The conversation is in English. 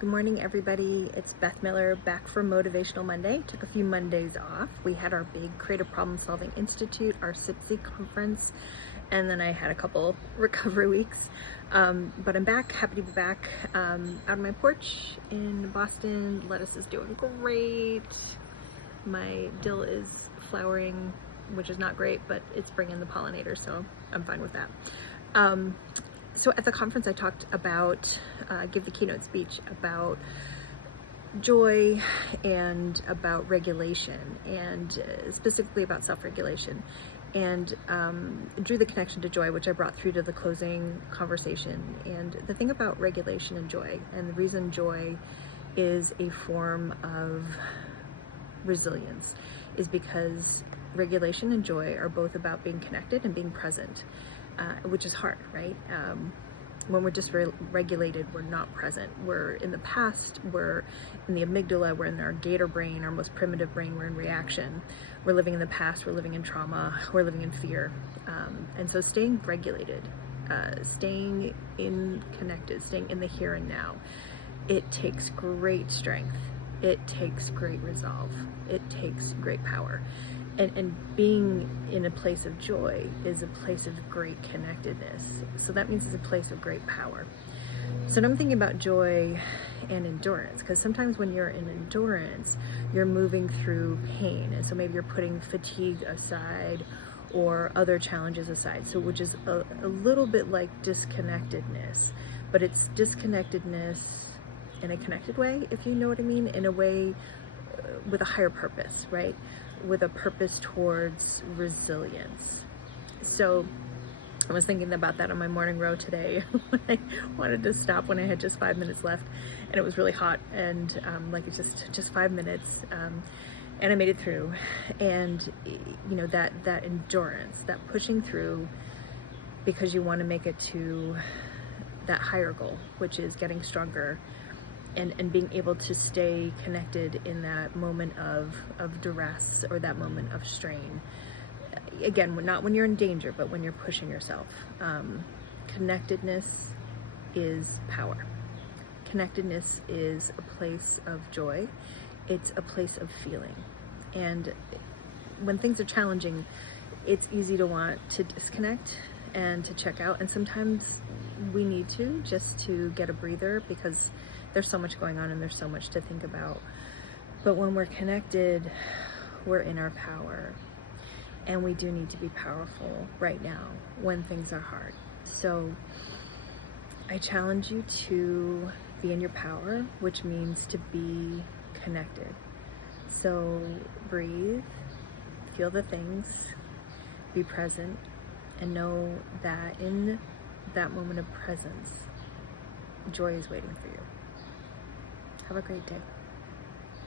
Good morning, everybody. It's Beth Miller back for Motivational Monday. Took a few Mondays off. We had our big Creative Problem Solving Institute, our SIPSI conference, and then I had a couple recovery weeks. But I'm back, happy to be back out on my porch in Boston. Lettuce is doing great. My dill is flowering, which is not great, but it's bringing the pollinators, so I'm fine with that. So at the conference I talked about, give the keynote speech about joy and about regulation, and specifically about self-regulation, and drew the connection to joy, which I brought through to the closing conversation. And the thing about regulation and joy, and the reason joy is a form of resilience, is because regulation and joy are both about being connected and being present. Which is hard, right? When we're just regulated, we're not present. We're in the past, we're in the amygdala, we're in our gator brain, our most primitive brain, we're in reaction. We're living in the past, we're living in trauma, we're living in fear. And so staying regulated, staying connected, staying in the here and now, it takes great strength. It takes great resolve. It takes great power. And being in a place of joy is a place of great connectedness. So that means it's a place of great power. So I'm thinking about joy and endurance, because sometimes when you're in endurance, you're moving through pain. And so maybe you're putting fatigue aside or other challenges aside. So which is a little bit like disconnectedness, but it's disconnectedness in a connected way, if you know what I mean, in a way with a higher purpose, right? With a purpose towards resilience. So I was thinking about that on my morning row today when I wanted to stop when I had just 5 minutes left, and it was really hot, and like it's just 5 minutes, and I made it through. And you know, that endurance, that pushing through because you want to make it to that higher goal, which is getting stronger, and being able to stay connected in that moment of duress or that moment of strain. Again, not when you're in danger, but when you're pushing yourself. Connectedness is power. Connectedness is a place of joy. It's a place of feeling. And when things are challenging, it's easy to want to disconnect and to check out. And sometimes we need to, just to get a breather, because there's so much going on and there's so much to think about. But when we're connected, we're in our power. And we do need to be powerful right now when things are hard. So I challenge you to be in your power, which means to be connected. So breathe, feel the things, be present, and know that in that moment of presence, joy is waiting for you. Have a great day.